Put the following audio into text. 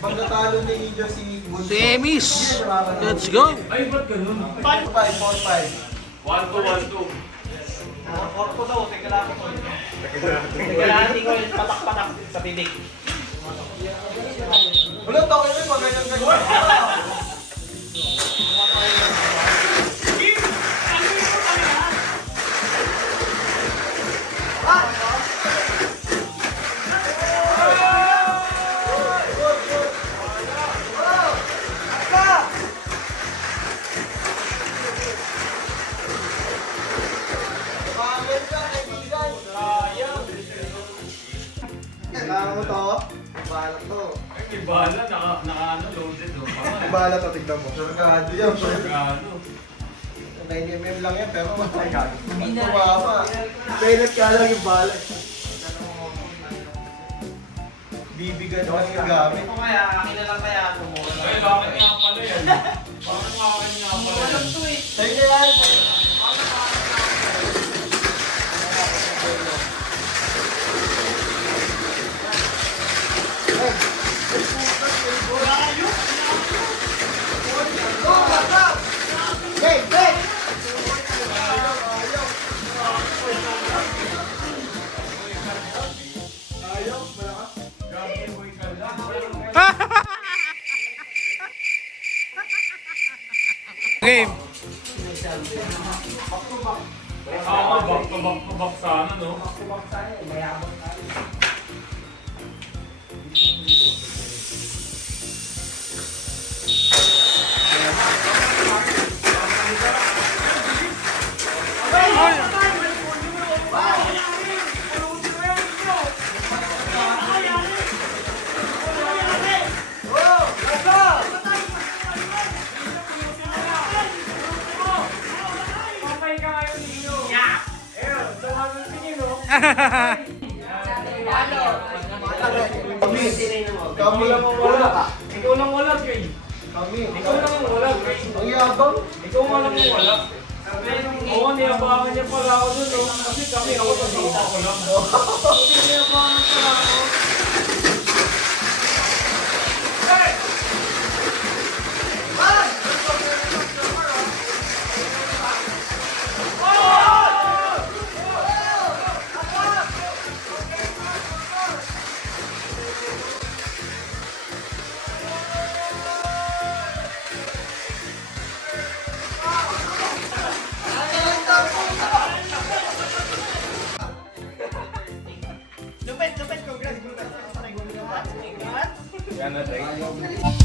Pag natalo ni Ninja si Bunso. Semis! Let's go! Ay, ba't ganun? 5, 4, 5. 1-2, 1-2. Korpo daw, teka lang ko. Teka lang, hindi ko patak-patak sa bibig. Wala tao yun, pag ganyan-ganyan. Kailangan mo to? Bahala to. Ay, may bala, naka loaded oh. Bahala to, tignan mo. Sarkado yan. Ano? 9mm lang yan, pero matay ka. Tumama. Pelet ka lang yung bala. Bibigan ka yung gamit. Ito kaya, akin na lang kaya tumura. Ay, bakit nga pala yan? Bakit nga akin nga pala yan? Sa'yo na yan. Hey, hey! Ayaw, malakas. Game! Back to back sana, no? Kami lang ang wala. Ikaw lang wala, Kay. Kami. Ikaw lang ang wala, Kay. Ang yabang. Ikaw nga lang ang wala. Oo, niyabangan niya pala ako dun, no? Kasi kami, ako ako lang. Kasi niyabangan pala ako. Lupit, congrats. Yan na, Trey.